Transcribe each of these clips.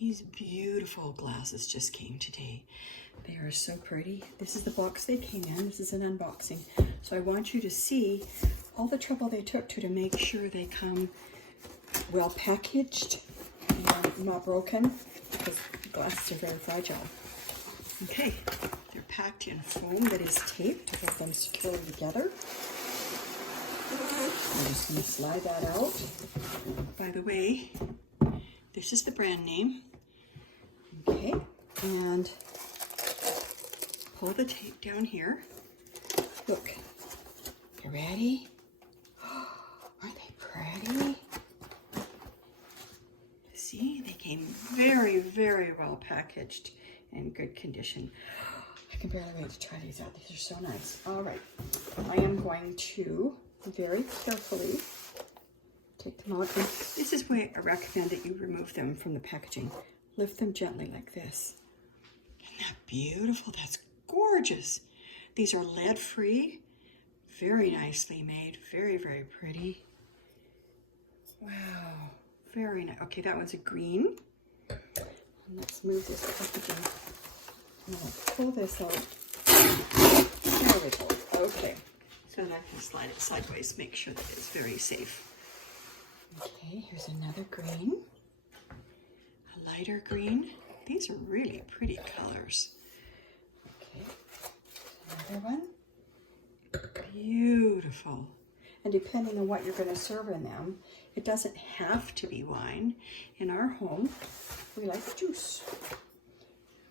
These beautiful glasses just came today. They are so pretty. This is the box they came in. This is an unboxing. So I want you to see all the trouble they took to make sure they come well packaged and not broken, because glasses are very fragile. Okay, they're packed in foam that is taped to hold them securely together. I'm just going to slide that out. By the way, this is the brand name. Okay, and pull the tape down here. Look, you ready? Aren't they pretty? See, they came very, very well packaged and good condition. I can barely wait to try these out. These are so nice. All right, I am going to very carefully take them out. And this is why I recommend that you remove them from the packaging. Lift them gently like this. Isn't that beautiful? That's gorgeous. These are lead-free, very nicely made, very, very pretty. Wow, very nice. Okay, that one's a green. And let's move this packaging. I'm gonna pull this out. There we go. Okay. So then I can slide it sideways, make sure that it's very safe. Okay, here's another green. A lighter green. These are really pretty colors. Okay, another one. Beautiful. And depending on what you're going to serve in them, it doesn't have to be wine. In our home, we like juice.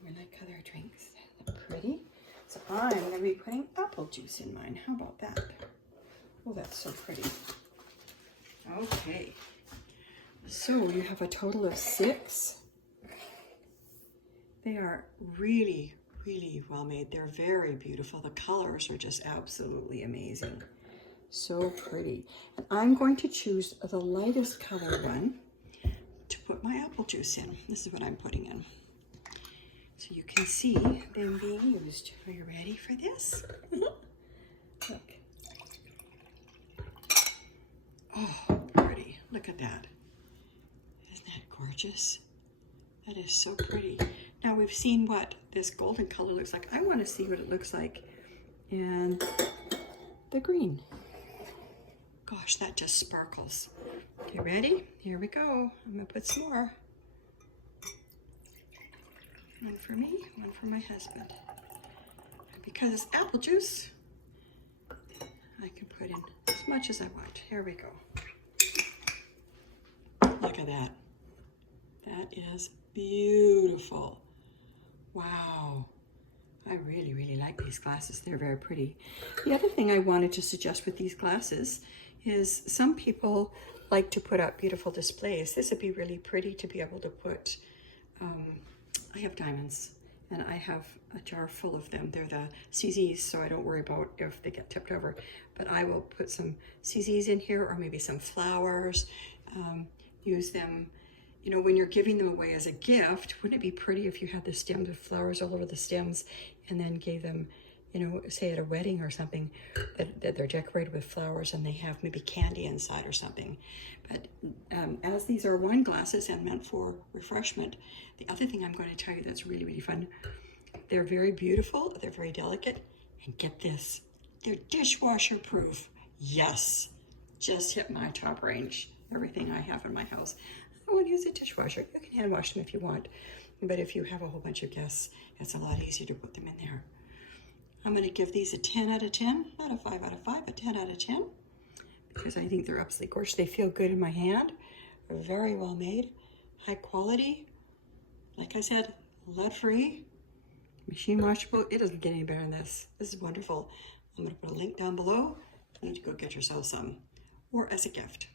We like other drinks. They're pretty. So I'm going to be putting apple juice in mine. How about that? Oh, that's so pretty. Okay. So you have a total of 6. They are really, really well made. They're very beautiful. The colors are just absolutely amazing. So pretty. And I'm going to choose the lightest color one to put my apple juice in. This is what I'm putting in. So you can see them being used. Are you ready for this? Look. Oh, pretty. Look at that. Isn't that gorgeous? That is so pretty. Now we've seen what this golden color looks like. I want to see what it looks like in the green. Gosh, that just sparkles. Okay, ready? Here we go. I'm going to put some more. One for me, one for my husband. Because it's apple juice, I can put in as much as I want. Here we go. Look at that. That is beautiful. Wow. I really, really like these glasses. They're very pretty. The other thing I wanted to suggest with these glasses is some people like to put up beautiful displays. This would be really pretty to be able to put, I have diamonds and I have a jar full of them. They're the CZs, so I don't worry about if they get tipped over. But I will put some CZs in here or maybe some flowers, use them. You know, when you're giving them away as a gift, wouldn't it be pretty if you had the stems with flowers all over the stems and then gave them, you know, say at a wedding or something, that they're decorated with flowers and they have maybe candy inside or something. But as these are wine glasses and meant for refreshment, the other thing I'm going to tell you that's really, really fun, they're very beautiful, they're very delicate, and get this, they're dishwasher proof. Yes, just hit my top range, everything I have in my house. I won't use a dishwasher. You can hand wash them if you want, but if you have a whole bunch of guests, it's a lot easier to put them in there. I'm going to give these a 10 out of 10, not a 5 out of 5, a 10 out of 10, because I think they're absolutely gorgeous. They feel good in my hand. They're very well made, high quality. Like I said, lead-free, machine washable. It doesn't get any better than this. This is wonderful. I'm going to put a link down below. You need to go get yourself some, or as a gift.